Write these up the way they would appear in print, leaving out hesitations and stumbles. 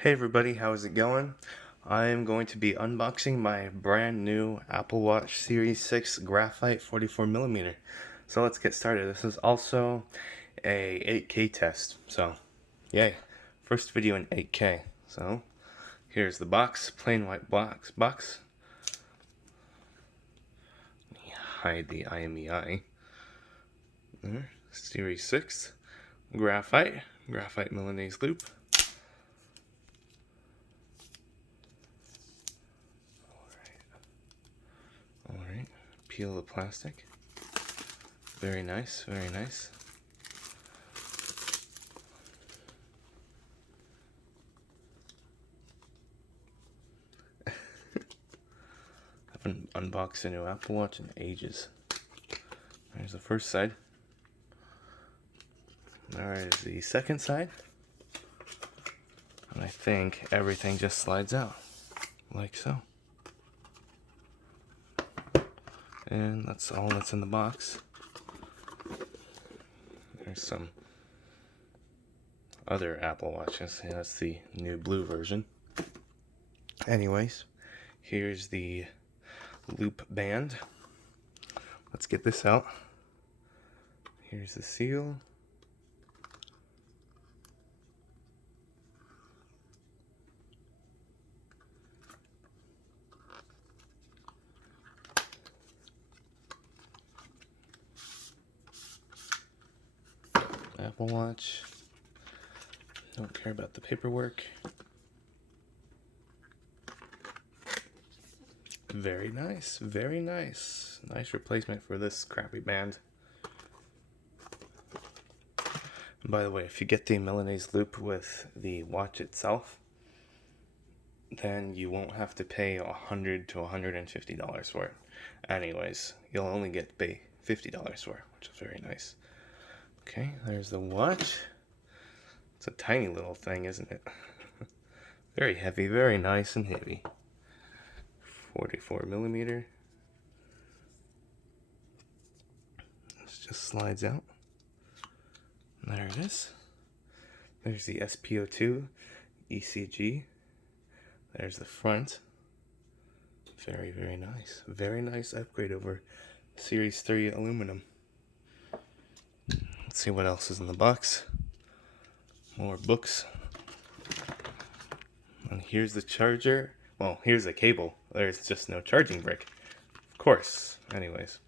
Hey everybody, how's it going? I'm going to be unboxing my brand new Apple Watch Series 6 Graphite 44mm. So let's get started. This is also a 8K test. So, yay. First video in 8K. So, here's the box, plain white box. Let me hide the IMEI. Series 6 Graphite Milanese loop. Alright, peel the plastic. Very nice, very nice. I haven't unboxed a new Apple Watch in ages. There's the first side. There is the second side. And I think everything just slides out, like so. And that's all that's in the box. There's some other Apple Watches. Yeah, that's the new blue version. Anyways, here's the loop band. Let's get this out. Here's the seal. Apple Watch. Don't care about the paperwork. Very nice, very nice. Nice replacement for this crappy band. And by the way, if you get the Milanese loop with the watch itself, then you won't have to pay $100 to $150 for it. Anyways, you'll only get to pay $50 for it, which is very nice. Okay, there's the watch. It's a tiny little thing, isn't it? Very heavy, very nice and heavy. 44mm. This just slides out. And there it is. There's the SpO2 ECG. There's the front. Very, very nice. Very nice upgrade over Series 3 aluminum. Let's see what else is in the box. More books. And here's the charger. Well, here's the cable. There's just no charging brick. Of course. Anyways.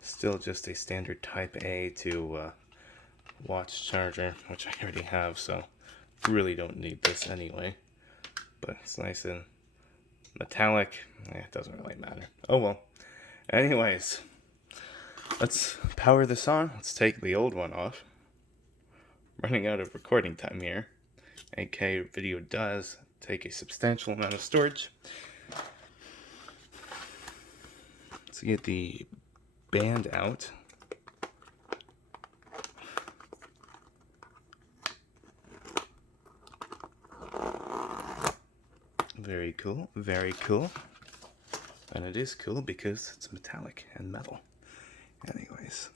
Still just a standard Type A to watch charger, which I already have, so really don't need this anyway. But it's nice and metallic. It doesn't really matter. Oh well. Anyways. Let's power this on. Let's take the old one off. Running out of recording time here. 8K video does take a substantial amount of storage. Let's get the band out. Very cool, very cool. And it is cool because it's metallic and metal. Anyways.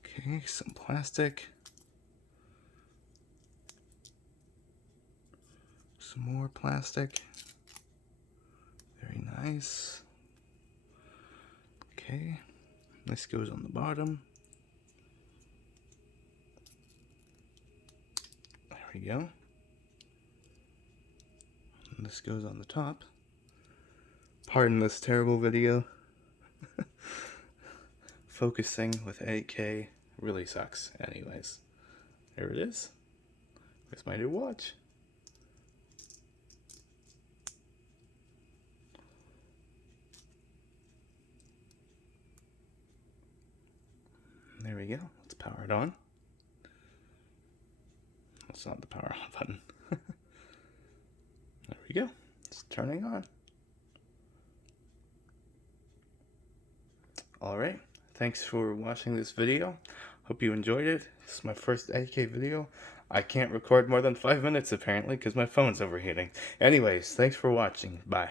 Okay, some plastic. Some more plastic. Very nice. Okay, this goes on the bottom. There we go. And this goes on the top. Pardon this terrible video. Focusing with 8K really sucks. Anyways, there it is. There's my new watch. There we go. Let's power it on. That's not the power on button. There we go. It's turning on. Alright. Thanks for watching this video. Hope you enjoyed it. This is my first 8K video. I can't record more than 5 minutes apparently because my phone's overheating. Anyways, thanks for watching. Bye.